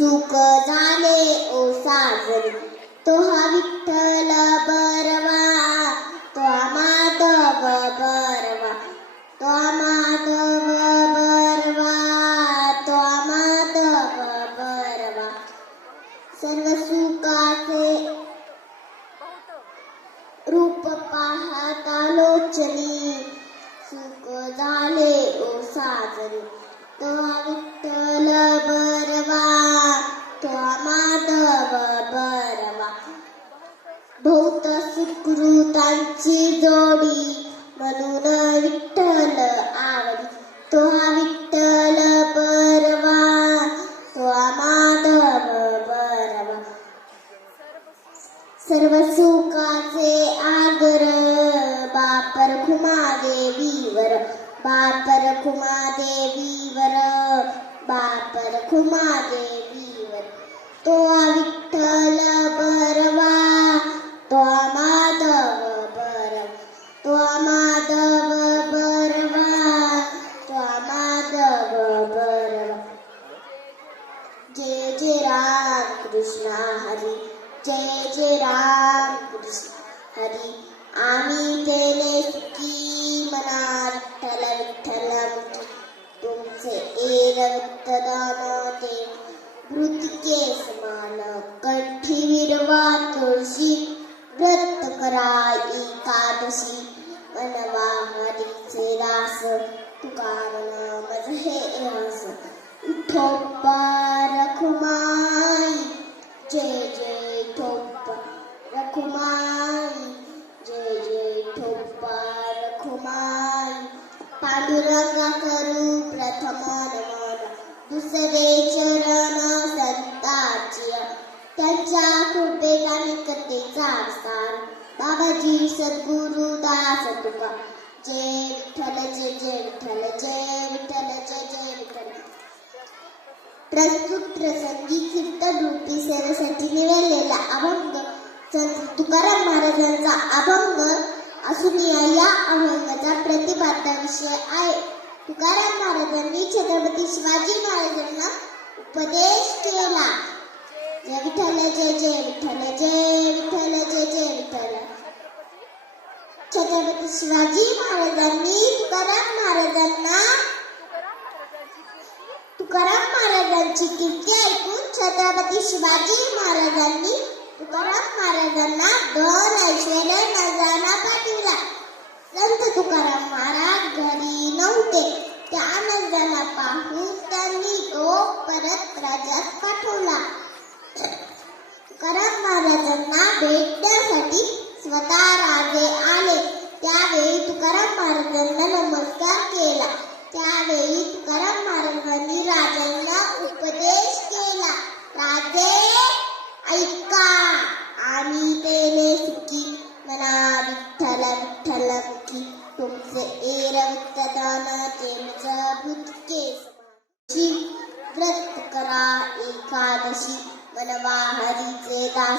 सुख झाले ओ साजरी तो हा विठ्ठल बरवा तो माधव बरवा तो माधव बरवा तो माधव बरवा. सर्व सुखाचे रूप पाहता लोचनी सुख झाले ओ साजरे तो विठ्ठल बर सर्व सुखाचे आगर बापर खुमा देवीवर बापर खुमा देवीवर बापर खुमा देवीवर तो विठ्ठल बर राम. कृष्ण हरी. आम्ही केले की मना विठ्ठल विठ्ठल तुमचे एरक्त दान ते मृतिके समान कंठी विरवा तुळशी. व्रत करा एकादशी. मनवा हरीचे दास. तुका मन मज हे रास. उठो. सद्गुरुदास तुका. जय विठ्ठल जय जय विठ्ठल जय विठ्ठल जय जय विठ्ठल प्रस्तुत प्रसंगी कीर्तन रूपी सेवेसाठी निवडलेला अभंग संत तुकाराम महाराजांचा अभंग असून या अभंगाचा प्रतिपादन विषय आहे. तुकाराम महाराजांनी छत्रपती शिवाजी महाराजांना उपदेश केला. जय विठ्ठल जय जय विठ्ठल जय विठ्ठल जय जय विठ्ठल छत्रपती शिवाजी महाराजांनी तुकाराम महाराजांना तुकाराम महाराजांची कीर्ती ऐकून छत्रपती शिवाजी महाराजांनी तुकाराम महाराजांना धन ऐश्वर्य नजारा पाठविला. संत तुकाराम महाराज घरी नव्हते. त्या नजारा पाहून त्यांनी तो परत राज्यात पाठवला. तुकाराम महाराजांना भेटण्यासाठी स्वतः राजे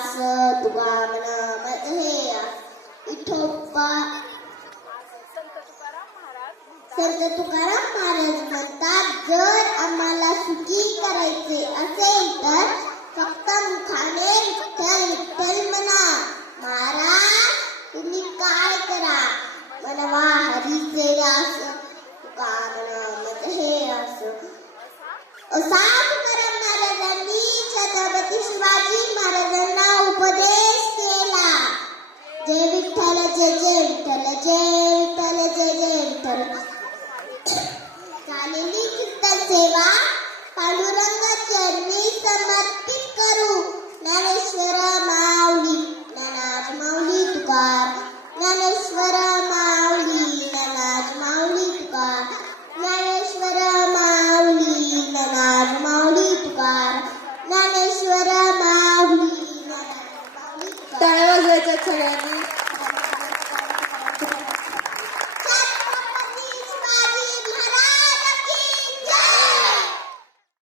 हरीचे दास तुगा मनमध्ये विठोबा संत तुकाराम महाराज जय जय विठ्ठल जय सेवा पांडुरंगा चरणी समर्पित करू ज्ञानेश्वर माऊली ज्ञानाज माऊली तुकार ज्ञानेश्वर माऊली ज्ञानाज माऊली तुकार ज्ञानेश्वर माऊली ज्ञानाज माऊली तुकार ज्ञानेश्वर माऊली ज्ञानाज माऊली